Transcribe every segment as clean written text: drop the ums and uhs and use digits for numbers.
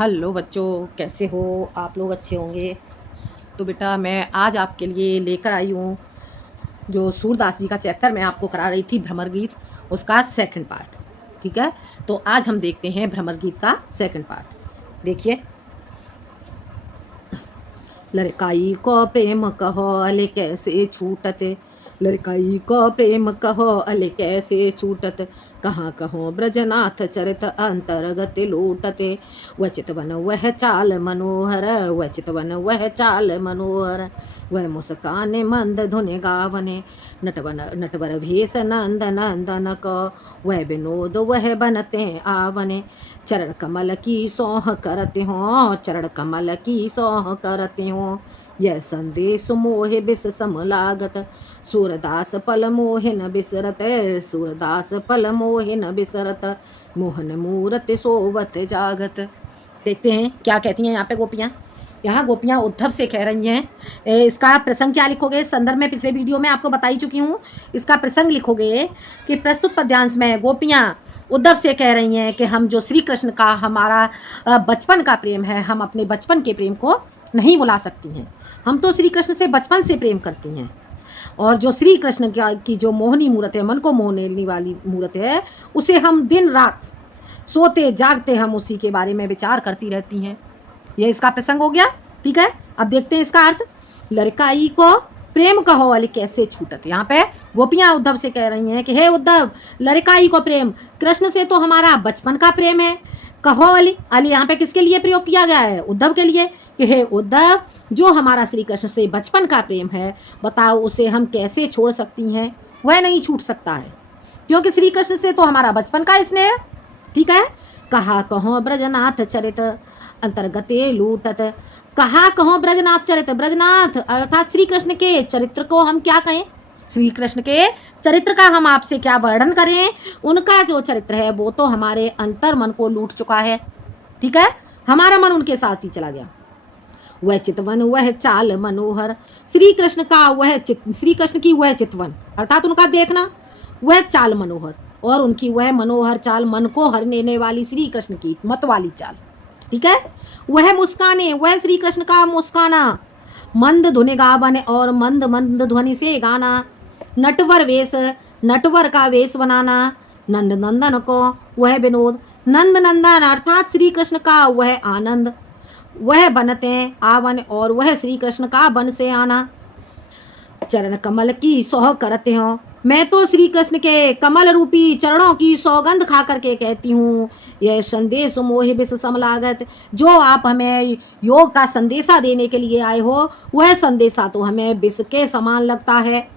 Hello बच्चों, कैसे हो आप लोग? अच्छे होंगे। तो बेटा मैं आज आपके लिए लेकर आई हूँ जो सूरदास जी का चैप्टर मैं आपको करा रही थी, भ्रमर गीत, उसका सेकंड पार्ट। ठीक है, तो आज हम देखते हैं भ्रमर गीत का सेकंड पार्ट। देखिए। लड़काई को प्रेम कहो अले कैसे छूटत, लड़काई को प्रेम कहो अले कैसे छूटत, कहाँ कहो ब्रजनाथ चरित अंतर्गत लूटते, वह चितवन वह चाल मनोहर, वह चितवन वह चाल मनोहर, वह मुस्कान मंद धुन गावने, नटवन नटवर भेष नंद नंदन को, वह विनोद वह बनते आवने, चरण कमल की सोह करते हो, चरण कमल की सोह करते हो, यह संदेश मोहे बिस सम लागत, सूरदास पल मोहे न बिसरत, सूरदास पल मोहे न बिसरत, मोहन मूरत सोवत जागत। देखते हैं क्या कहती हैं यहाँ पे गोपियाँ। यहाँ गोपियाँ उद्धव से कह रही हैं। इसका प्रसंग क्या लिखोगे? संदर्भ में पिछले वीडियो में आपको बताई चुकी हूँ। इसका प्रसंग लिखोगे कि प्रस्तुत पद्यांश में गोपियाँ उद्धव से कह रही हैं कि हम जो श्री कृष्ण का हमारा बचपन का प्रेम है, हम अपने बचपन के प्रेम को नहीं भुला सकती हैं। हम तो श्री कृष्ण से बचपन से प्रेम करती हैं, और जो श्री कृष्ण की जो मोहनी मूरत है, मन को मोह लेने वाली मूरत है, उसे हम दिन रात सोते जागते हम उसी के बारे में विचार करती रहती हैं। ये इसका प्रसंग हो गया। ठीक है, अब देखते हैं इसका अर्थ। लड़काई को प्रेम कहो अली कैसे छूटत। यहाँ पे गोपियाँ उद्धव से कह रही हैं कि हे उद्धव, लड़काई को प्रेम, कृष्ण से तो हमारा बचपन का प्रेम है। कहो अली, अली यहाँ पे किसके लिए प्रयोग किया गया है? उद्धव के लिए। कि हे उद्धव, जो हमारा श्री कृष्ण से बचपन का प्रेम है, बताओ उसे हम कैसे छोड़ सकती हैं? वह नहीं छूट सकता है, क्योंकि श्री कृष्ण से तो हमारा बचपन का स्नेह। ठीक है। कहा कहो ब्रजनाथ चरित अंतर्गते लूटत, कहा कहो ब्रजनाथ चरित, ब्रजनाथ अर्थात श्री कृष्ण के चरित्र को हम क्या कहें? श्री कृष्ण के चरित्र का हम आपसे क्या वर्णन करें? उनका जो चरित्र है वो तो हमारे अंतर मन को लूट चुका है। ठीक है, हमारा मन उनके साथ ही चला गया। वह चितवन वह चाल मनोहर, श्री कृष्ण का वह श्री कृष्ण की वह चितवन अर्थात उनका देखना, वह चाल मनोहर, और उनकी वह मनोहर चाल, मन को हर लेने वाली श्री कृष्ण की मत वाली चाल। ठीक है। वह मुस्काने, वह श्री कृष्ण का मुस्काना, मंद धुनि गावन, और मंद मंद ध्वनि से गाना, नटवर वेश, नटवर का वेश बनाना, नंद नंदन को वह विनोद, नंद नंदन अर्थात श्री कृष्ण का वह आनंद, वह बनते आवन, और वह श्री कृष्ण का बन से आना, चरण कमल की सोह करते हो। मैं तो श्री कृष्ण के कमल रूपी चरणों की सौगंध खा करके कहती हूँ, यह संदेश मोहि बिस समलागत, जो आप हमें योग का संदेशा देने के लिए आए हो, वह संदेशा तो हमें विष के समान लगता है।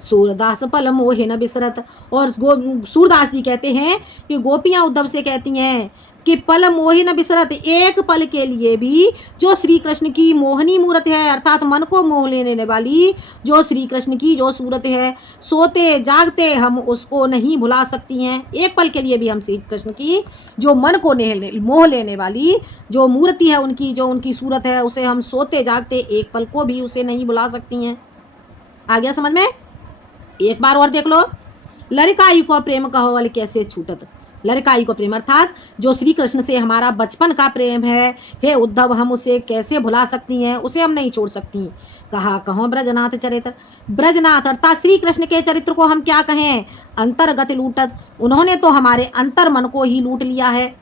सूरदास पल मोहि न बिसरत, और सूरदास जी कहते हैं कि गोपियाँ उद्धव से कहती हैं कि पल मोहि न बिसरत, एक पल के लिए भी जो श्री कृष्ण की मोहनी मूरत है, अर्थात मन को मोह लेने वाली जो श्री कृष्ण की जो सूरत है, सोते जागते हम उसको नहीं भुला सकती हैं। एक पल के लिए भी हम श्री कृष्ण की जो मन को मोह लेने वाली जो मूर्ति है, उनकी जो उनकी सूरत है, उसे हम सोते जागते एक पल को भी उसे नहीं भुला सकती हैं। आ गया समझ में? एक बार और देख लो। लड़काई को प्रेम कहो अल कैसे छूटत, लड़काई को प्रेम अर्थात जो श्री कृष्ण से हमारा बचपन का प्रेम है, हे उद्धव हम उसे कैसे भुला सकती हैं? उसे हम नहीं छोड़ सकती। कहा कहो ब्रजनाथ चरित्र, ब्रजनाथ अर्थात श्री कृष्ण के चरित्र को हम क्या कहें? अंतर्गत लूटत, उन्होंने तो हमारे अंतर मन को ही लूट लिया है।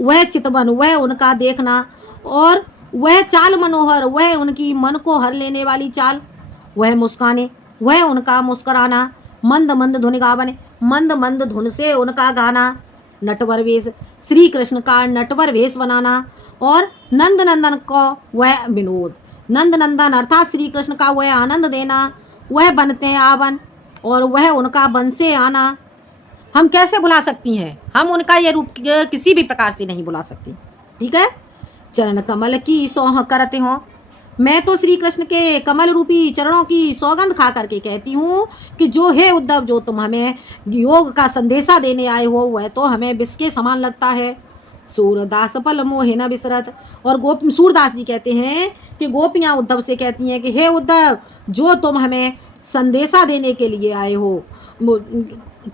वह चितवन वह उनका देखना, और वह चाल मनोहर वह उनकी मन को हर लेने वाली चाल, वह मुस्काने वह उनका मुस्कराना, मंद मंद धुन गावन मंद मंद धुन से उनका गाना, नटवर वेश श्री कृष्ण का नटवर वेश बनाना, और नंद नंदन को वह विनोद, नंद नंदन अर्थात श्री कृष्ण का वह आनंद देना, वह बनते हैं आवन, और वह उनका बन से आना। हम कैसे भुला सकती हैं? हम उनका ये रूप किसी भी प्रकार से नहीं भुला सकती। ठीक है। चरण कमल की सोह करते हो, मैं तो श्री कृष्ण के कमल रूपी चरणों की सौगंध खा करके कहती हूँ कि जो है उद्धव, जो तुम हमें योग का संदेशा देने आए हो, वह तो हमें विष के समान लगता है। सूरदास पल मोहि न बिसरत, और सूरदास जी कहते हैं कि गोपियाँ उद्धव से कहती हैं कि हे उद्धव, जो तुम हमें संदेशा देने के लिए आए हो,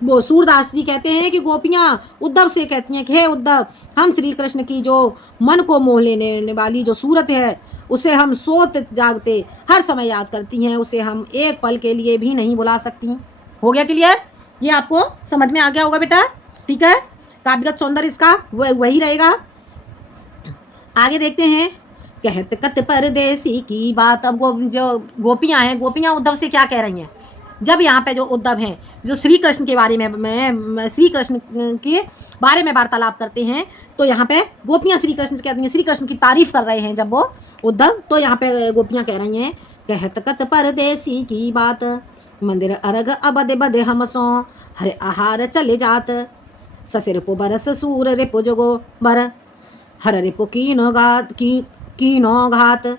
वो सूरदास जी कहते हैं कि गोपियाँ उद्धव से कहती हैं कि हे उद्धव, हम श्री कृष्ण की जो मन को मोह लेने वाली जो सूरत है उसे हम सोते जागते हर समय याद करती हैं, उसे हम एक पल के लिए भी नहीं भुला सकती। हो गया क्लियर? ये आपको समझ में आ गया होगा बेटा, ठीक है। काव्यगत सौंदर्य इसका वही रहेगा। आगे देखते हैं, कहत कत परदेसी की बात। अब जो गोपियाँ हैं, गोपियाँ उद्धव से क्या कह रही हैं? जब यहाँ पे जो उद्धव हैं जो श्री कृष्ण के बारे में श्री कृष्ण के बारे में वार्तालाप करते हैं, तो यहाँ पे गोपियाँ श्री कृष्ण से कहती हैं, श्री कृष्ण की तारीफ कर रहे हैं जब वो उद्धव, तो यहाँ पे गोपियाँ कह रही हैं, कहत कत परदेसी की बात, मंदिर अरग अबद बद हम सो, हरे आहार चले जात, ससिर पो बरस सूर रिपो जोगो बर, हर रिपो कीनो घात,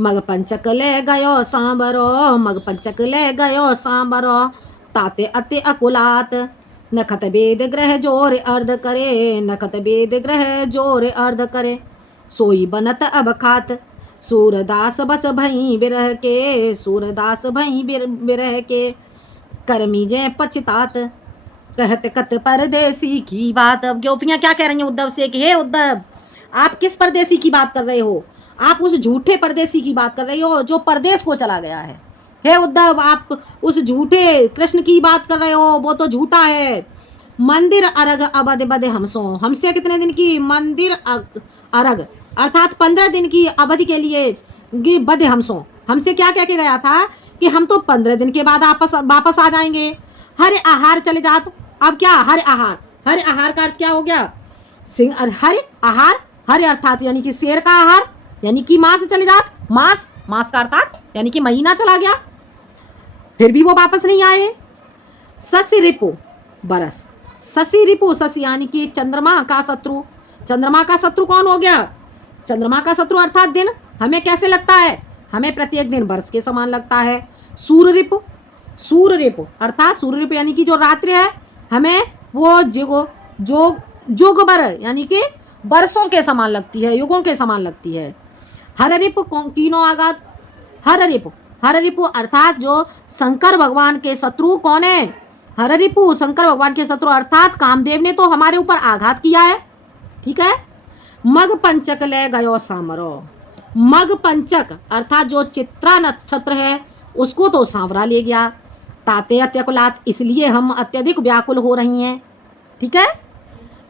मग पंचक ले गयो सांबरो, मग पंचक ले गयो सांबरो, ताते अति अकुलात, नखत वेद ग्रह जोर अर्ध करे, नखत वेद ग्रह जोर अर्ध करे, सोई बनत अब खात, सूरदास बस भई बिरह के, सूरदास भई बिरह के, कर्मी जे पछतात, कहत कत परदेसी की बात। अब गोपियाँ क्या कह रही हैं उद्धव से कि हे उद्धव, आप किस परदेसी की बात कर रहे हो? आप उस झूठे परदेसी की बात कर रहे हो जो परदेश को चला गया है। हे उद्धव, आप उस झूठे कृष्ण की बात कर रहे हो, वो तो झूठा है। मंदिर अरग अबद बद हमसो, हमसे कितने दिन की? मंदिर अरग अर्थात 15 दिन की अवधि के लिए बद हमसो, हमसे क्या कह के गया था कि हम तो 15 दिन के बाद वापस आ जाएंगे। हर आहार चले जात, अब क्या हर आहार? हर आहार का अर्थ क्या हो गया? सिंह हर आहार, हर अर्थात यानी कि शेर का आहार, यानी कि मास चले जात, मास का अर्थात यानी कि महीना चला गया, फिर भी वो वापस नहीं आए। शशि रिपु बरस, शशि रिपु, शशि यानी कि चंद्रमा का शत्रु। चंद्रमा का शत्रु कौन हो गया? चंद्रमा का शत्रु अर्थात दिन हमें कैसे लगता है? हमें प्रत्येक दिन वर्ष के समान लगता है। सूर्य रिपु, सूर्य रिपु अर्थात सूर्य रिपु यानी कि जो रात्रि है हमें वो जोगबर यानी कि वर्षों के समान लगती है, युगों के समान लगती है। हर रिपु कीनो आघात, हर रिपु अर्थात जो शंकर भगवान के शत्रु कौन है? हर रिपु शंकर भगवान के शत्रु अर्थात कामदेव ने तो हमारे ऊपर आघात किया है, ठीक है। मग पंचक ले गयो सांवरो, मग पंचक अर्थात जो चित्रा नक्षत्र है उसको तो सांवरा ले गया। ताते अत्यकुलात, इसलिए हम अत्यधिक व्याकुल हो रही हैं, ठीक है,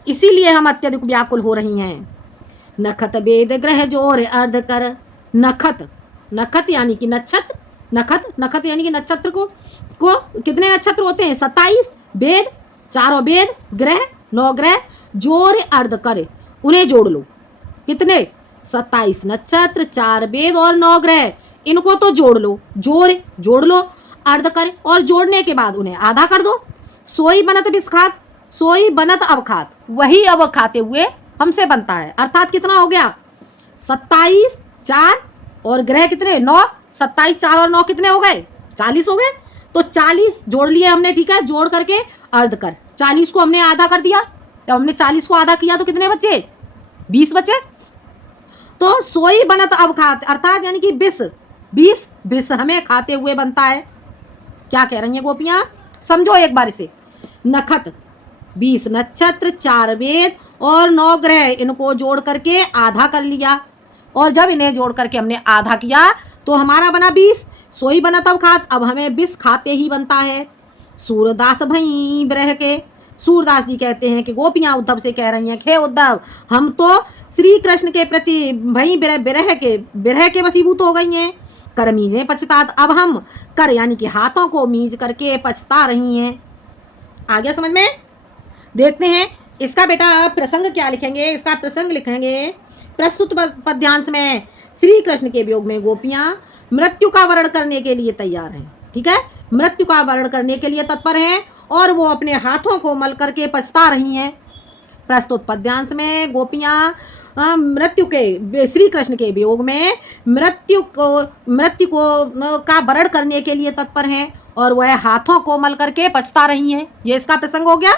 इसीलिए हम अत्यधिक व्याकुल हो रही हैं। नखत वेद ग्रह जोर अर्ध कर, नखत, नखत यानी कि नक्षत्र, नखत यानी कि नक्षत्र को कितने नक्षत्र होते हैं? 27 वेद, चारों वेद, ग्रह 9 ग्रह, जोर अर्ध करे, उन्हें जोड़ लो। कितने? 27 नक्षत्र, 4 वेद और 9 ग्रह, इनको तो जोड़ लो, जोड़ लो, अर्ध कर, और जोड़ने के बाद उन्हें आधा कर दो। सोई बनत बिस्खात, सोई बनत अवखात, वही अब खाते हुए हमसे बनता है, अर्थात कितना हो गया? 27 4 और ग्रह कितने? 9, 27 4 और 9 कितने हो गए? 40 हो गए। तो 40 जोड़ लिए हमने, ठीक है, जोड़ करके अर्ध कर, 40 को हमने आधा कर दिया, जब हमने 40 को आधा किया तो कितने बचे? 20 बचे। तो सोई बनत अवखात अर्थात यानी कि 20 हमें खाते हुए बनता है। क्या कह रही हैं गोपियां? समझो एक बार इसे। नखत 20 नक्षत्र, 4 वेद और 9 ग्रह, इनको जोड़ करके आधा कर लिया, और जब इन्हें जोड़ करके हमने आधा किया तो हमारा बना 20। सोई बना तब खात, अब हमें 20 खाते ही बनता है। सूरदास भई ब्रह के, सूरदास जी कहते हैं कि गोपियां उद्धव से कह रही हैं, हे उद्धव, हम तो श्री कृष्ण के प्रति भई बिरह के वशीभूत हो गई हैं। कर मीजे पछतात, अब हम कर यानी कि हाथों को मीज करके पछता रही हैं। आ गया समझ में? देखते हैं इसका बेटा प्रसंग क्या लिखेंगे। इसका प्रसंग लिखेंगे, प्रस्तुत पद्यांश में श्री कृष्ण के वियोग में गोपियां मृत्यु का वर्ण करने के लिए तैयार हैं, ठीक है, मृत्यु का वर्ण करने के लिए तत्पर हैं, और वो अपने हाथों को मल करके पछता रही हैं। प्रस्तुत पद्यांश में गोपियां मृत्यु के श्री कृष्ण के वियोग में मृत्यु को का वर्ण करने के लिए तत्पर हैं, और वह हाथों को मल करके पछता रही हैं। ये इसका प्रसंग हो गया।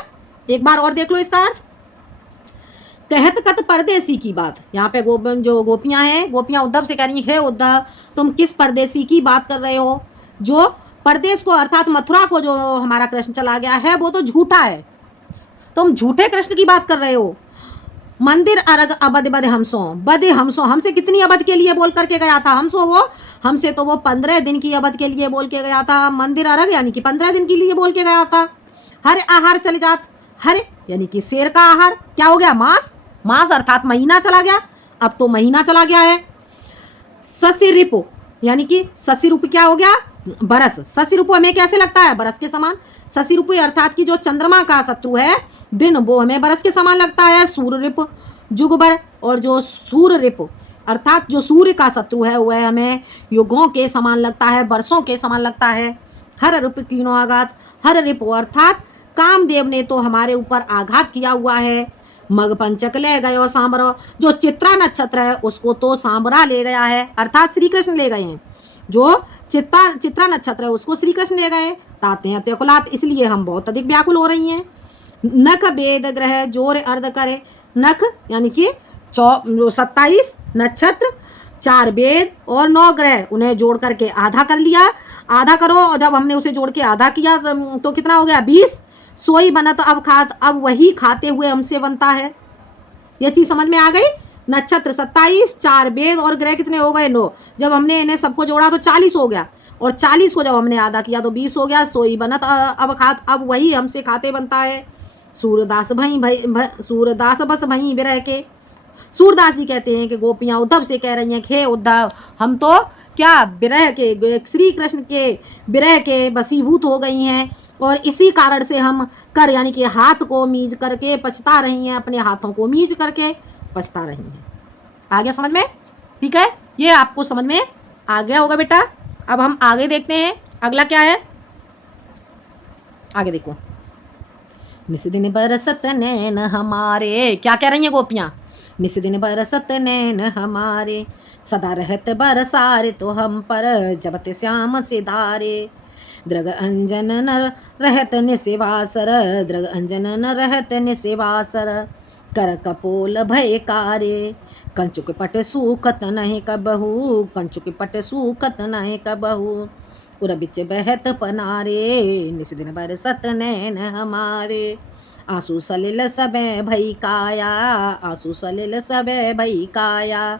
एक बार और देख लो इसका अर्थ। कहत कत परदेसी की बात, यहाँ पे जो गोपियां हैं, गोपियां उद्धव से कह रही हैं, हे उद्धव, तुम किस परदेसी की बात कर रहे हो जो परदेश को अर्थात मथुरा को जो हमारा कृष्ण चला गया है वो तो झूठा है, तुम झूठे कृष्ण की बात कर रहे हो। मंदिर अरग अबध बध हमसों, बध हमसों, हमसे कितनी अवध के लिए बोल करके गया था? हमसे तो वो 15 दिन की अवध के लिए बोल के गया था। मंदिर अरग यानी कि 15 दिन के लिए बोल के गया था। हर आहार चले जात, हरे यानी कि शेर का आहार क्या हो गया? मांस, मांस अर्थात महीना चला गया, अब तो महीना चला गया है। शशि रिपु यानी कि शशि रूप क्या हो गया? बरस। शशि रूप हमें कैसे लगता है? बरस के समान। शशि रूप अर्थात कि जो चंद्रमा का शत्रु है दिन, वो हमें बरस के समान लगता है। सूर्य रिप जुगबर, और जो सूर्य रिप अर्थात जो सूर्य का शत्रु है वह हमें युगों के समान लगता है, वर्षों के समान लगता है। हर रूप कीनो आघात, हर रिप अर्थात कामदेव ने तो हमारे ऊपर आघात किया हुआ है। मग पंचक ले गयो सांबरो, जो चित्रा नक्षत्र है उसको तो सांबरा ले गया है, अर्थात श्री कृष्ण ले गए हैं। जो चित्रा नक्षत्र है उसको श्री कृष्ण ले गए। ताते हैं त्योकुलात, इसलिए हम बहुत अधिक व्याकुल हो रही हैं। नख वेद ग्रह जोर अर्ध करे, नख यानी कि 27 नक्षत्र, 4 वेद और 9 ग्रह, उन्हें जोड़ करके आधा कर लिया। आधा करो, और जब हमने उसे जोड़ के आधा किया तो कितना हो गया? 20। सोई बना तो अब वही खाते हुए हमसे बनता है। यह चीज समझ में आ गई? नक्षत्र 27, 4 वेद और ग्रह कितने हो गए? 9। जब हमने इन्हें सबको जोड़ा तो 40 हो गया, और 40 को जब हमने आधा किया तो 20 हो गया। सोई बनत अब वही हमसे खाते बनता है। सूरदास सूरदास बस भई विरह के, सूरदास जी कहते हैं कि गोपियां उद्धव से कह रही हैं कि हे उद्धव, हम तो क्या विरह के, श्री कृष्ण के विरह के वशीभूत हो गई हैं, और इसी कारण से हम कर यानी कि हाथ को मीज करके पछता रही हैं, अपने हाथों को मीज करके पछता रही हैं। आ गया समझ में? ठीक है, ये आपको समझ में आ गया होगा बेटा। अब हम आगे देखते हैं, अगला क्या है? आगे देखो। निस दिन बरसत नैन हमारे, क्या कह रही हैं गोपियां? निस दिन बरसत नैन हमारे, सदा रहत बरसारे तो हम पर, जबत श्याम से धारे। द्रग अंजन न रहत निशिवासर, द्रग अंजन न रहत निशिवासर, कर कपोल भय कारे। कंचुक पट सूखत नहीं कबहू, कंचुक पट सूखत नहीं कबहू, उर बिच बहत पनारे। निस दिन बरसत नैन हमारे, आंसू सलिल सबे भई काया, आंसू सलिल सबे भई काया,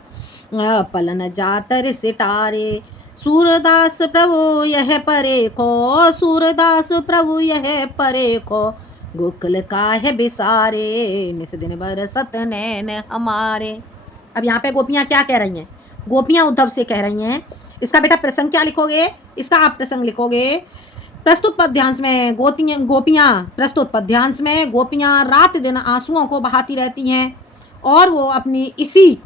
पलन जातर सिटारे। सूरदास प्रभु यह परे को, सूरदास प्रभु यह परे को, गोकुल काहे बिसारे। निस दिन बरसत नैन हमारे। अब यहाँ पे गोपियाँ क्या कह रही हैं? गोपियाँ उद्धव से कह रही हैं। इसका बेटा प्रसंग क्या लिखोगे? इसका आप प्रसंग लिखोगे प्रस्तुत पद्यांश में। गोपियाँ प्रस्तुत पद्यांश में गोपियाँ रात दिन आंसुओं को बहाती रहती हैं, और वो अपनी इसी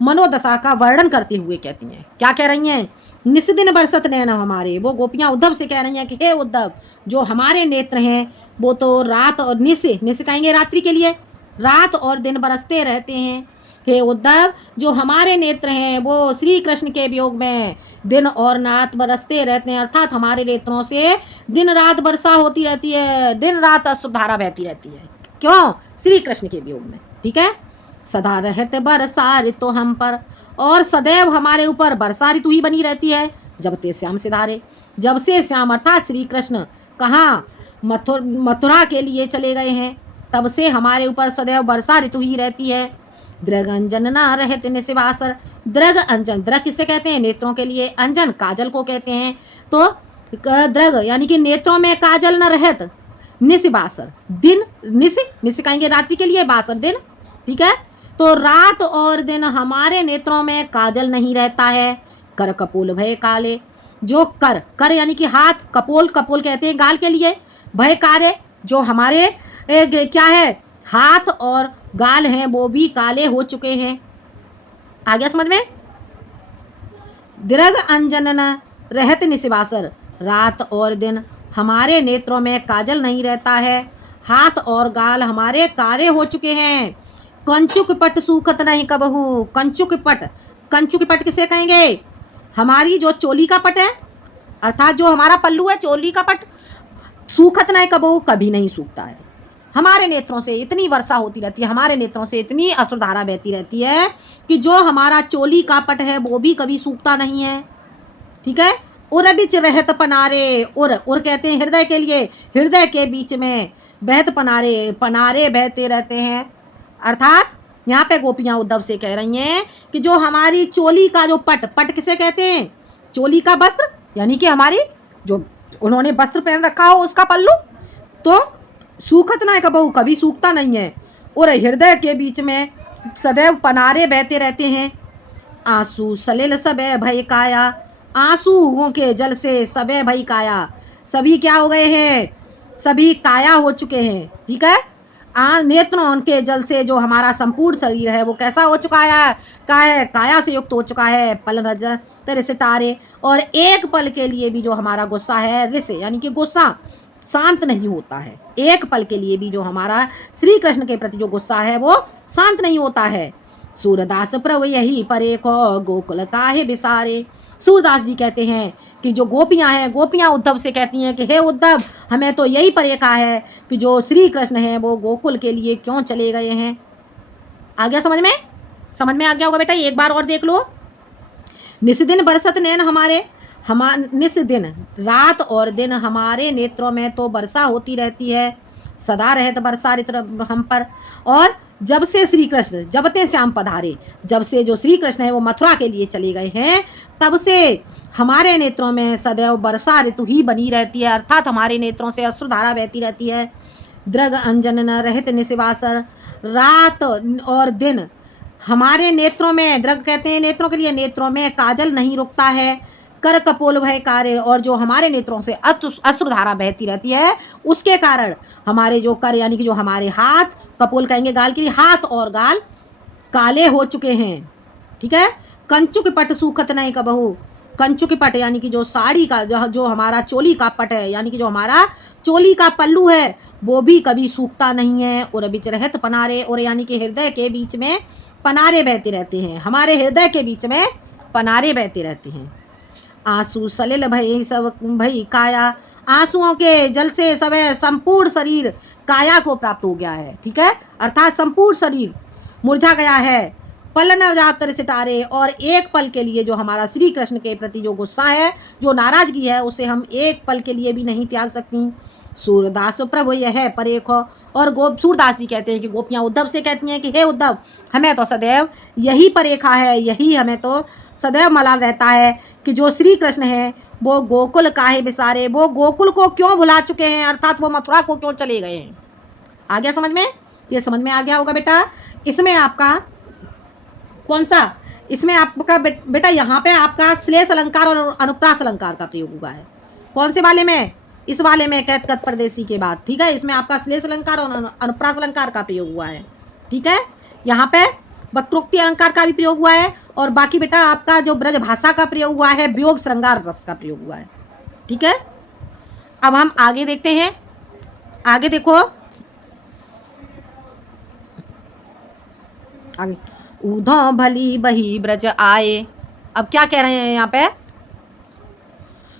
मनोदशा का वर्णन करते हुए कहती हैं। क्या कह रही हैं? निस दिन बरसत नैन हमारे। वो गोपियाँ उद्धव से कह रही हैं कि हे उद्धव, जो हमारे नेत्र हैं वो तो रात और निस कहेंगे रात्रि के लिए, रात और दिन बरसते रहते हैं। हे उद्धव, जो हमारे नेत्र हैं वो श्री कृष्ण के वियोग में दिन और रात बरसते रहते हैं, अर्थात हमारे नेत्रों से दिन रात वर्षा होती रहती है, दिन रात अश्रुधारा बहती रहती है। क्यों? श्री कृष्ण के वियोग में। ठीक है। सदा रहते बरसा ऋतु हम पर, और सदैव हमारे ऊपर वर्षा ऋतु ही बनी रहती है। जब ते श्याम से धारे, जब से श्याम अर्थात श्री कृष्ण कहाँ मथुरा के लिए चले गए हैं, तब से हमारे ऊपर सदैव वर्षा ऋतु ही रहती है। द्रग अंजन ना रहते निशिवासर, द्रग अंजन, द्रग किससे कहते हैं? नेत्रों के लिए। अंजन काजल को कहते हैं। तो द्रग यानी कि नेत्रों में काजल न रहत, निशिवासर दिन, निश कहेंगे रात्रि के लिए, बासर दिन। ठीक है। तो रात और दिन हमारे नेत्रों में काजल नहीं रहता है। कर कपोल भय काले, जो कर यानी कि हाथ, कपोल कहते हैं गाल के लिए, भय काले जो हमारे क्या है, हाथ और गाल हैं वो भी काले हो चुके हैं। आ गया समझ में? दृग अंजन न रहत निशिवासर, रात और दिन हमारे नेत्रों में काजल नहीं रहता है, हाथ और गाल हमारे काले हो चुके हैं। कंचुक पट सूखत नहीं कबहू, कंचुक पट किसे कहेंगे? हमारी जो चोली का पट है, अर्थात जो हमारा पल्लू है, चोली का पट, सूखत नहीं कबहू, कभी नहीं सूखता है। हमारे नेत्रों से इतनी वर्षा होती रहती है, हमारे नेत्रों से इतनी अश्रुधारा बहती रहती है कि जो हमारा चोली का पट है वो भी कभी सूखता नहीं है। ठीक है। उर बिच रहत पनारे, उर कहते हैं हृदय के लिए, हृदय के बीच में बहत पनारे, पनारे बहते रहते हैं। अर्थात यहाँ पे गोपियां उद्धव से कह रही हैं कि जो हमारी चोली का जो पट, पट किसे कहते हैं? चोली का वस्त्र, यानी कि हमारी जो उन्होंने वस्त्र पहन रखा हो उसका पल्लू, तो सूखत ना है कबहू, कभी सूखता नहीं है। और हृदय के बीच में सदैव पनारे बहते रहते हैं। आंसू सलिल सबे भय काया, आंसुओं के जल से सबे भय काया, सभी क्या हो गए हैं? सभी काया हो चुके हैं। ठीक है, नेत्रों के जल से जो हमारा संपूर्ण शरीर है वो कैसा हो चुका है? काया से युक्त हो चुका है। पल नजर तेरे सितारे, और एक पल के लिए भी जो हमारा गुस्सा है, रिस यानी कि गुस्सा शांत नहीं होता है। एक पल के लिए भी जो हमारा श्री कृष्ण के प्रति जो गुस्सा है वो शांत नहीं होता है। सूरदास प्रभु यही परे को गोकुल काहे बिसारे। सूरदास जी कहते हैं कि जो गोपियां हैं, गोपियां उद्धव से कहती हैं कि हे उद्धव, हमें तो यही परेखा है कि जो श्री कृष्ण हैं वो गोकुल के लिए क्यों चले गए हैं। आ गया समझ में? समझ में आ गया होगा बेटा, एक बार और देख लो। निस्दिन बरसत नैन हमारे, निस दिन रात और दिन हमारे नेत्रों में तो वर्षा होती रहती है, सदा रहत वर्षा ऋतु हम पर। और जब से श्री कृष्ण, जब ते श्याम पधारे, जब से जो श्री कृष्ण है वो मथुरा के लिए चले गए हैं, तब से हमारे नेत्रों में सदैव वर्षा ऋतु ही बनी रहती है। अर्थात हमारे नेत्रों से अश्रुधारा बहती रहती है। द्रग अंजन न रहित निशिवासर, रात और दिन हमारे नेत्रों में, द्रग कहते हैं नेत्रों के लिए, नेत्रों में काजल नहीं रुकता है। कर कपोल भय कार्य, और जो हमारे नेत्रों से अश्रुधारा बहती रहती है उसके कारण हमारे जो कर यानी कि जो हमारे हाथ, कपोल कहेंगे गाल के लिए, हाथ और गाल काले हो चुके हैं। ठीक है, कंचुक पट सूखत नहीं कबहू, कंचुक पट यानी कि जो साड़ी का जो हमारा चोली का पट है, यानी कि जो हमारा चोली का पल्लू है वो भी कभी सूखता नहीं है। और बीच रहत पनारे, और यानी कि हृदय के बीच में पनारे बहते रहते हैं, हमारे हृदय के बीच में पनारे बहते रहते हैं। आंसू सलिल भय सब भई काया, आंसुओं के जल से सब संपूर्ण शरीर काया को प्राप्त हो गया है। ठीक है, अर्थात संपूर्ण शरीर मुरझा गया है। पल न जातर सितारे, और एक पल के लिए जो हमारा श्री कृष्ण के प्रति जो गुस्सा है, जो नाराजगी है, उसे हम एक पल के लिए भी नहीं त्याग सकती। सूरदास प्रभु यह है परेखो, और सूरदास जी कहते हैं कि गोपियाँ उद्धव से कहती हैं कि हे उद्धव, हमें तो सदैव यही परेखा है, यही हमें तो सदैव मलाल रहता है कि जो श्री कृष्ण है वो गोकुल काहे बिसारे, वो गोकुल को क्यों भुला चुके हैं, अर्थात वो मथुरा को क्यों चले गए हैं। आ गया समझ में? ये समझ में आ गया होगा बेटा। इसमें आपका कौन सा, इसमें आपका बेटा यहाँ पे आपका श्लेष अलंकार और अनुप्रास अलंकार का प्रयोग हुआ है। कौन से वाले में? इस वाले में कैत कत परदेसी के बाद। ठीक है, इसमें आपका श्लेष अलंकार और अनुप्रास अलंकार का प्रयोग हुआ है। ठीक है, यहाँ पे वक्रोक्ति अलंकार का भी प्रयोग हुआ है, और बाकी बेटा आपका जो ब्रज भाषा का प्रयोग हुआ है, वियोग श्रृंगार रस का प्रयोग हुआ है। ठीक है, अब हम आगे देखते हैं। आगे देखो, आगे ऊधो भली बही ब्रज आए। अब क्या कह रहे हैं यहाँ पे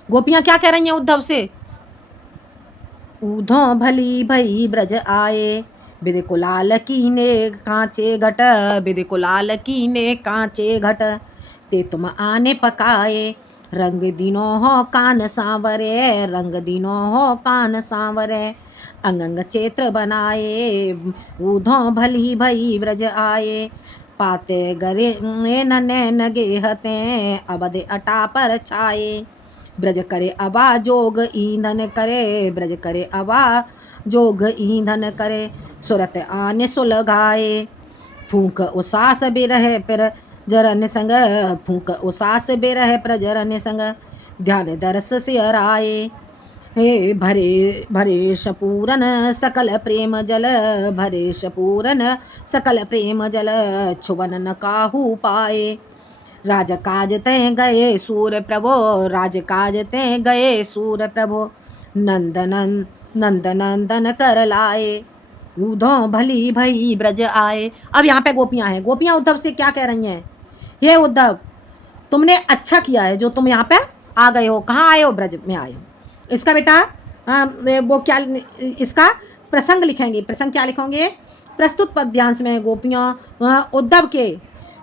गोपियां, क्या कह रही हैं उद्धव से? ऊधो भली भई ब्रज आए, बिद कुलाल कीने कांचे घट, बिद कुलाल कीने कांचे घट, ते तुम आने पकाए, रंग दिनों हो कान सांवरे, रंग दिनों हो कान सांवरे, अंग अंग चेत्र बनाए, ऊधो भली भई ब्रज आए, पाते गरे नने नगे हते, अबद अटा पर छाए, ब्रज करे अबा जोग ईंधन करे, ब्रज करे अबा जोग ईंधन करे, सुरत आने सुलगाए, फूंक उसास बिरह पर जरन संग, फूंक उसास बिरह पर जरन संग, ध्यान दरस सियराए, हे भरे भरे शपूरन सकल प्रेम जल, भरे शपूरन सकल प्रेम जल, छुवन न काहू पाए, राज काज ते गए सूर प्रभो, राज काज ते गए सूर प्रभो, नंदनन नंद नंदन कर लाए, ऊधो भली भई ब्रज आए। अब यहाँ पे गोपियाँ हैं, गोपियाँ उद्धव से क्या कह रही हैं? हे उद्धव, तुमने अच्छा किया है जो तुम यहाँ पे आ गए हो। कहाँ आए हो? ब्रज में आए हो। इसका बेटा वो क्या, इसका प्रसंग लिखेंगे। प्रसंग क्या लिखोगे? प्रस्तुत पद्यांश में गोपियाँ उद्धव के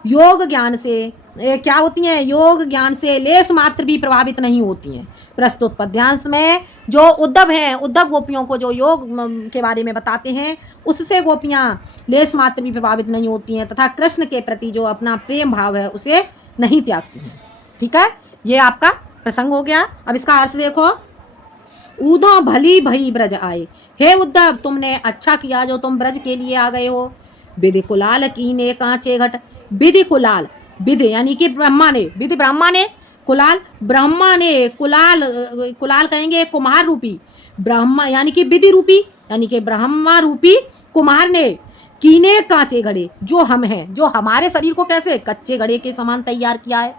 योग ज्ञान से क्या होती हैं, योग ज्ञान से लेस मात्र भी प्रभावित नहीं होती हैं। प्रस्तुत पद्यांश में जो उद्धव हैं, उद्धव गोपियों को जो योग के बारे में बताते हैं, उससे गोपियाँ लेस मात्र भी प्रभावित नहीं होती हैं तथा कृष्ण के प्रति जो अपना प्रेम भाव है उसे नहीं त्यागती हैं। ठीक है, ये आपका प्रसंग हो गया। अब इसका अर्थ देखो। ऊधो भली भई ब्रज आए, हे उद्धव तुमने अच्छा किया जो तुम ब्रज के लिए आ गए हो। विधि कुलाल कीने कांचे घट, विधि कुलाल, विधि यानी कि ब्रह्मा ने, विधि ब्रह्मा ने, कुलाल ब्रह्मा ने, कुलाल कुलाल कहेंगे कुम्हार रूपी, ब्रह्मा यानी कि विधि रूपी यानी कि ब्रह्मा रूपी कुम्हार ने कीने कांचे घड़े, जो हम हैं, जो हमारे शरीर को कैसे कच्चे घड़े के समान तैयार किया है।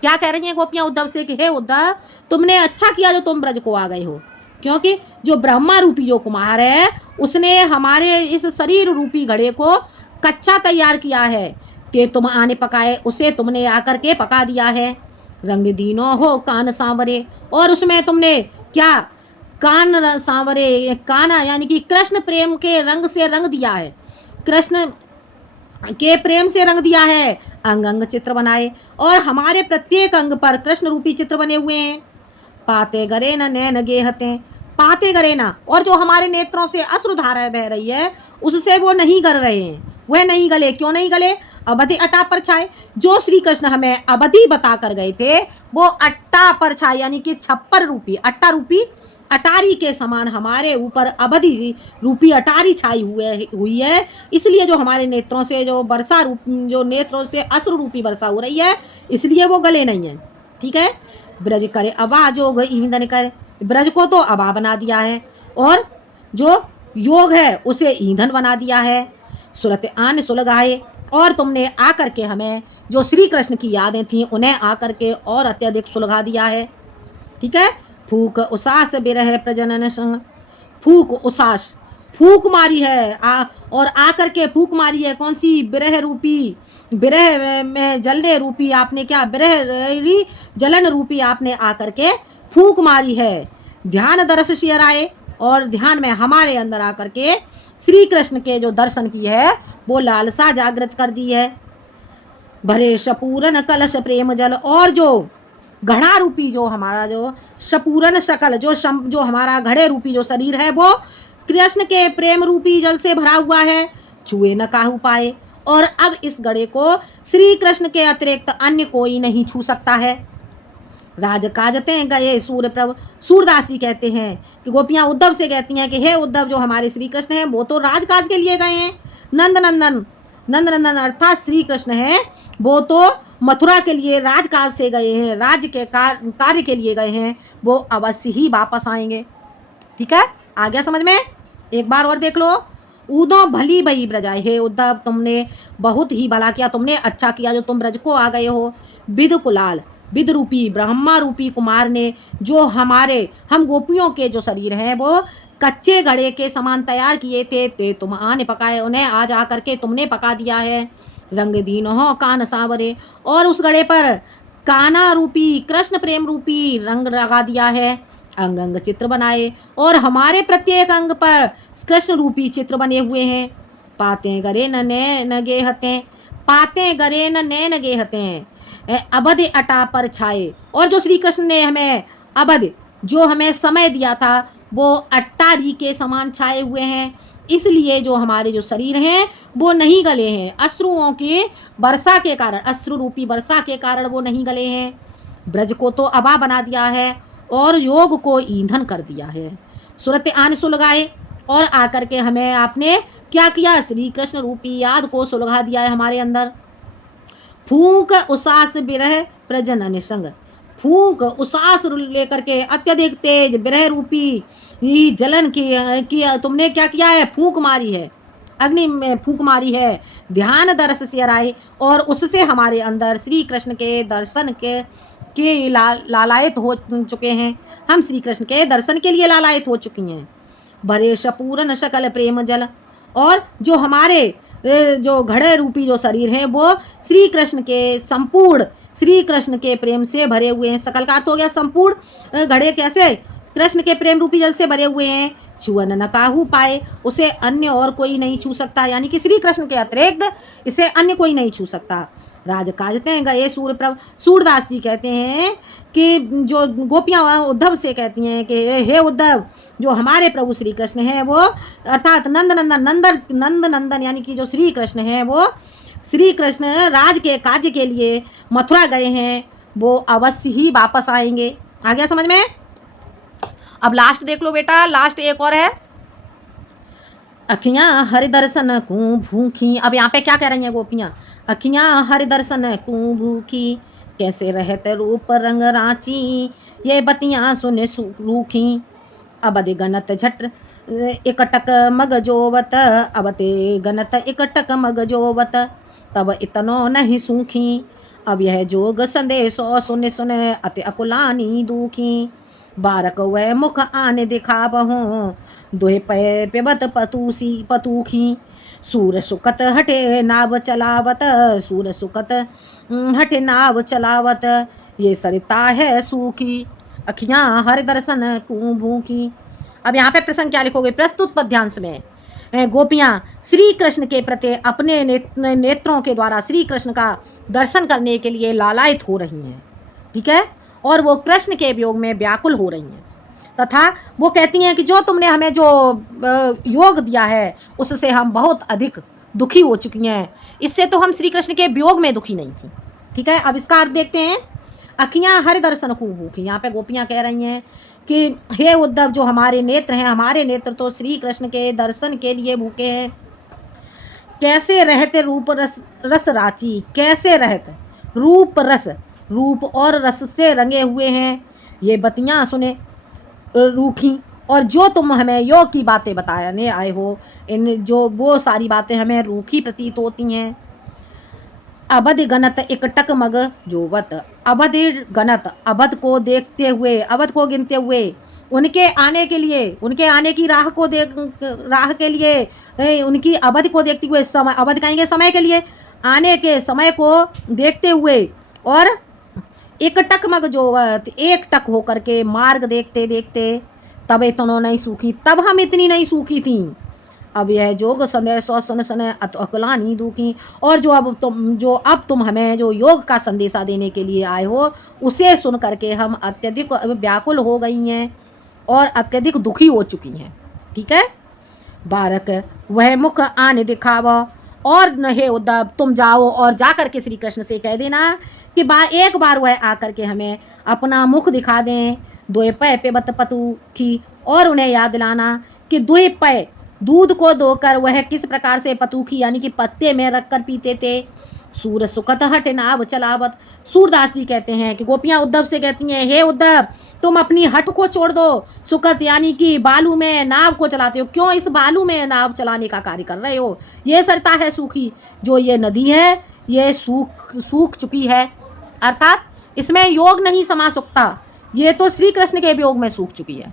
क्या कह रही हैं गोपियां उद्धव से कि हे उद्धव तुमने अच्छा किया जो तुम ब्रज को आ गए हो, क्योंकि जो ब्रह्मा रूपी जो कुम्हार है उसने हमारे इस शरीर रूपी घड़े को कच्चा तैयार किया है कि तुम आने पकाए, उसे तुमने आकर के पका दिया है। रंग दीनो हो कान सांवरे, और उसमें तुमने क्या कान सांवरे, काना यानी कि कृष्ण प्रेम के रंग से रंग दिया है, कृष्ण के प्रेम से रंग दिया है। अंग अंग चित्र बनाए, और हमारे प्रत्येक अंग पर कृष्ण रूपी चित्र बने हुए हैं। पाते गरे न नैन गेहते, पाते गरे ना, और जो हमारे नेत्रों से अश्रुधारा बह रही है उससे वो नहीं गर रहे हैं, वह नहीं गले। क्यों नहीं गले? अवधि अटा पर छाए, जो श्री कृष्ण हमें अवधि बता कर गए थे वो अट्टा पर छाए यानी कि छप्पर रूपी, अट्टा रूपी अटारी के समान हमारे ऊपर अवधि रूपी अटारी छाई हुई है। इसलिए जो हमारे नेत्रों से जो वर्षा रूप, जो नेत्रों से अश्रु रूपी वर्षा हो रही है, इसलिए वो गले नहीं है। ठीक है, ब्रज करे अबा जोग ईंधन करे, ब्रज को तो अबा बना दिया है और जो योग है उसे ईंधन बना दिया है। सुरत आन सुलगाए, और तुमने आकर के हमें जो श्री कृष्ण की यादें थीं उन्हें आकर के और अत्यधिक सुलगा दिया है। ठीक है, फूक उसास बिरह प्रजनन संग, फूक उसास, फूक मारी है और आकर के फूक मारी है। कौन सी? बिरह रूपी, बिरह में जलने रूपी आपने क्या, बिरह जलन रूपी आपने आकर के फूक मारी है। ध्यान दर्श शियराए, और ध्यान में हमारे अंदर आकर के श्री कृष्ण के जो दर्शन की है वो लालसा जागृत कर दी है। भरे शपूरन कलश प्रेम जल, और जो घड़ा रूपी जो हमारा जो शपूरन शकल, जो हमारा घड़े रूपी जो शरीर है वो कृष्ण के प्रेम रूपी जल से भरा हुआ है। छुए न काहू पाए, और अब इस घड़े को श्री कृष्ण के अतिरिक्त अन्य कोई नहीं छू सकता है। राज काजते गए सूर्य प्रभ, सूरदासी कहते हैं कि गोपियां उद्धव से कहती हैं कि हे उद्धव जो हमारे श्री कृष्ण हैं वो तो राजकाज के लिए गए हैं। नंदनंदन, नंदनंदन अर्थात श्री कृष्ण हैं, वो तो मथुरा के लिए राजकाज से गए हैं, राज्य के कार्य के लिए गए हैं, वो अवश्य ही वापस आएंगे। ठीक है, आ गया समझ में? एक बार और देख लो। ऊदो भली भई ब्रजाए, हे उद्धव तुमने बहुत ही भला किया, तुमने अच्छा किया जो तुम ब्रज को आ गए हो। विद कुलाल, विद रूपी ब्रह्मा रूपी कुमार ने जो हमारे हम गोपियों के जो शरीर हैं वो कच्चे घड़े के समान तैयार किए थे, ते तुम आने पकाए, उन्हें आज आकर के तुमने पका दिया है। रंग दीन हो कान सांवरे, और उस घड़े पर काना रूपी कृष्ण प्रेम रूपी रंग लगा दिया है। अंग अंग चित्र बनाए, और हमारे प्रत्येक अंग पर कृष्ण रूपी चित्र बने हुए हैं। पाते गरे न नैन गेहते, पाते गरे न नैन गेहते, अवधि अटा पर छाए, और जो श्री कृष्ण ने हमें अवधि जो हमें समय दिया था वो अट्टारी के समान छाए हुए हैं। इसलिए जो हमारे जो शरीर हैं वो नहीं गले हैं, अश्रुओं के वर्षा के कारण, अश्रु रूपी वर्षा के कारण वो नहीं गले हैं। ब्रज को तो अबा बना दिया है और योग को ईंधन कर दिया है। सुरत आन सुलगाए, और आकर के हमें आपने क्या किया, श्री कृष्ण रूपी याद को सुलगा दिया है हमारे अंदर। फूंक उसास बिरह प्रजनन संग, फूंक उसास लेकर के अत्यधिक तेज बिरह रूपी जलन की तुमने क्या किया है, फूंक मारी है, अग्नि में फूंक मारी है। ध्यान दर्श से आए, और उससे हमारे अंदर श्री कृष्ण के दर्शन के लालायत हो चुके हैं, हम श्री कृष्ण के दर्शन के लिए लालायत हो चुकी हैं। भरे शपूरन शकल प्रेम जल, और जो हमारे जो घड़े रूपी जो शरीर है वो श्री कृष्ण के संपूर्ण श्री कृष्ण के प्रेम से भरे हुए हैं। सकल का अर्थ हो गया संपूर्ण। घड़े कैसे? कृष्ण के प्रेम रूपी जल से भरे हुए हैं। छुअन न काहू पाए, उसे अन्य और कोई नहीं छू सकता, यानी कि श्री कृष्ण के अतिरिक्त इसे अन्य कोई नहीं छू सकता। राज काजते हैं गए सूर्यप्रभ। सूरदास जी कहते हैं कि जो गोपियाँ उद्धव से कहती हैं कि हे उद्धव, जो हमारे प्रभु श्री कृष्ण हैं वो, अर्थात नंद नंदन यानी कि जो श्री कृष्ण हैं वो, श्री कृष्ण राज के कार्य के लिए मथुरा गए हैं, वो अवश्य ही वापस आएंगे। आ गया समझ में? अब लास्ट देख लो बेटा, लास्ट एक और है। अखियां हरि दर्शन को भूखी। अब यहाँ पे क्या कह रही हैं गोपियाँ? अखियां हरि दर्शन को भूखी, कैसे रहते रूप रंग रांची, ये बतियां सुने रूखी। अब दे गनत झट एकटक मग जोवत, अब ते गनत एकटक मग जोवत, तब इतनो नहीं सूखी। अब यह जोग संदेशो सुने सुने अति अकुलानी दुखी। बारक वह मुख आने दिखावहूँ, दोहे पै पेबत पतूखी। सूर सुकत हटे नाव चलावत, सूर सुकत हटे नाव चलावत, ये सरिता है सूखी, अखियाँ हर दर्शन को भूखी। अब यहाँ पे प्रसंग क्या लिखोगे? प्रस्तुत पद्यांश में गोपियाँ श्री कृष्ण के प्रति अपने नेत्रों के द्वारा श्री कृष्ण का दर्शन करने के लिए लालायित हो रही हैं, ठीक है, और वो कृष्ण के वियोग में व्याकुल हो रही हैं, तथा वो कहती हैं कि जो तुमने हमें जो योग दिया है उससे हम बहुत अधिक दुखी हो चुकी हैं, इससे तो हम श्री कृष्ण के वियोग में दुखी नहीं थी। ठीक है, अब इसका अर्थ देखते हैं। अखियाँ हर दर्शन को भूखी, यहाँ पे गोपियाँ कह रही हैं कि हे उद्धव, जो हमारे नेत्र हैं, हमारे नेत्र तो श्री कृष्ण के दर्शन के लिए भूखे हैं। कैसे रहते रूप रस राची, कैसे रहते रूप रस, रूप और रस से रंगे हुए हैं, ये बतियाँ सुने रूखी। और जो तुम हमें योग की बातें बताने आए हो, इन जो वो सारी बातें हमें रूखी प्रतीत होती हैं। अवध गणत एकटक मग जोवत, अवध गणत, अवध को देखते हुए, अवध को गिनते हुए, उनके आने के लिए, उनके आने की राह को राह के लिए, उनकी अवधि को देखते हुए, समय अवधि कहेंगे समय के लिए, आने के समय को देखते हुए, और एक टक मग जोवत, एक टक होकर के मार्ग देखते देखते, तब इतनो नहीं सूखी, तब हम इतनी नहीं सूखी थी। अब यह जोग संदेश सुन सुने अकुलानी दुखी। और जो अब तुम हमें जो योग का संदेशा देने के लिए आए हो, उसे सुन करके हम अत्यधिक व्याकुल हो गई हैं और अत्यधिक दुखी हो चुकी हैं। ठीक है, बारक वह मुख आने दिखावा, और न हे उद्धव, तुम जाओ और जा करके श्री कृष्ण से कह देना कि एक बार वह आकर के हमें अपना मुख दिखा दें, दोए पै पे बत पतू की, और उन्हें याद दिलाना कि दोए पै, दूध को धोकर वह किस प्रकार से पतूखी यानी कि पत्ते में रखकर पीते थे। सूर सुकत हट नाव चलावत। सूरदास जी कहते हैं कि गोपियाँ उद्धव से कहती हैं, हे उद्धव, तुम अपनी हट को छोड़ दो, सुकत यानी कि बालू में नाव को चलाते हो, क्यों इस बालू में नाव चलाने का कार्य कर रहे हो? ये सरिता है सूखी, जो ये नदी है ये सूख चुकी है, अर्थात इसमें योग नहीं समा सकता, ये तो श्री कृष्ण के वियोग में सूख चुकी है।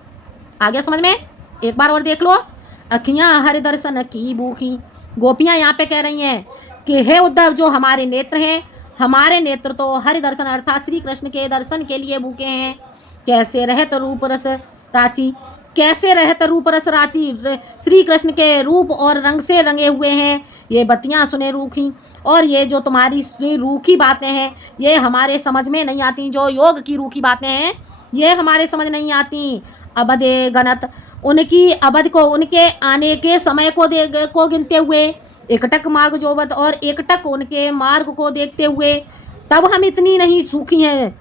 आगे समझ में? एक बार और देख लो। अखियाँ हरि दर्शन की भूखी। गोपियाँ यहाँ पे कह रही हैं कि हे उद्धव, जो हमारे नेत्र हैं, हमारे नेत्र तो हरि दर्शन अर्थात श्री कृष्ण के दर्शन के लिए भूखे हैं। कैसे रहत रूप रस राची, कैसे रहत रूप रस राची, श्री कृष्ण के रूप और रंग से रंगे हुए हैं, ये बतियाँ सुने रूखी। और ये जो तुम्हारी रूखी बातें हैं, ये हमारे समझ में नहीं आती, जो योग की रूखी बातें हैं ये हमारे समझ नहीं आती। अबधे गणत, उनकी अवधि को, उनके आने के समय को गिनते हुए, एकटक मार्ग जोवत, और एकटक उनके मार्ग को देखते हुए, तब हम इतनी नहीं सूखी हैं,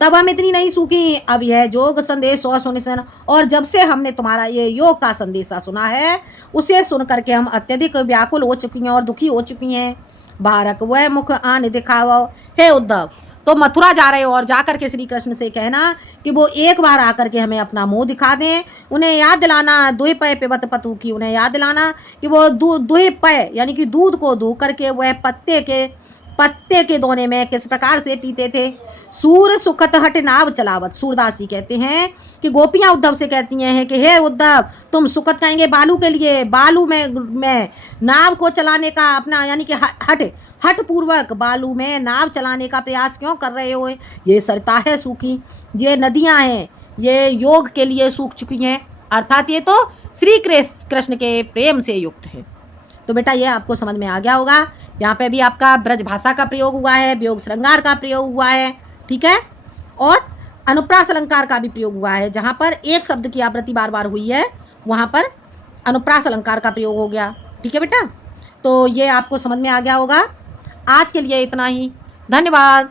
तब हम इतनी नहीं सूखी। अब यह योग संदेश और सुन, और जब से हमने तुम्हारा ये योग का संदेशा सुना है, उसे सुन करके हम अत्यधिक व्याकुल हो चुकी हैं और दुखी हो चुकी हैं। बारक वह मुख आने दिखाओ, हे उद्धव, तो मथुरा जा रहे हो और जाकर के श्री कृष्ण से कहना कि वो एक बार आकर के हमें अपना मुंह दिखा दें, उन्हें याद दिलाना, दुहि पय पिबत पतू की, उन्हें याद दिलाना कि वो दुहि पय यानी कि दूध को धो करके वह पत्ते के दोने में किस प्रकार से पीते थे। सूर सुखत हट नाव चलावत। सूरदास जी कहते हैं कि गोपियाँ उद्धव से कहती हैं कि हे उद्धव, तुम सुखत कहेंगे बालू के लिए, बालू में नाव को चलाने का अपना यानी कि हट पूर्वक बालू में नाव चलाने का प्रयास क्यों कर रहे हो? ये सरिता है सूखी, ये नदियाँ हैं, ये योग के लिए सूख चुकी हैं, अर्थात ये तो श्री कृष्ण के प्रेम से युक्त है। तो बेटा ये आपको समझ में आ गया होगा। यहाँ पे भी आपका ब्रज भाषा का प्रयोग हुआ है, वियोग श्रृंगार का प्रयोग हुआ है, ठीक है, और अनुप्रास अलंकार का भी प्रयोग हुआ है। जहाँ पर एक शब्द की आवृत्ति बार बार हुई है वहाँ पर अनुप्रास अलंकार का प्रयोग हो गया। ठीक है बेटा, तो ये आपको समझ में आ गया होगा। आज के लिए इतना ही, धन्यवाद।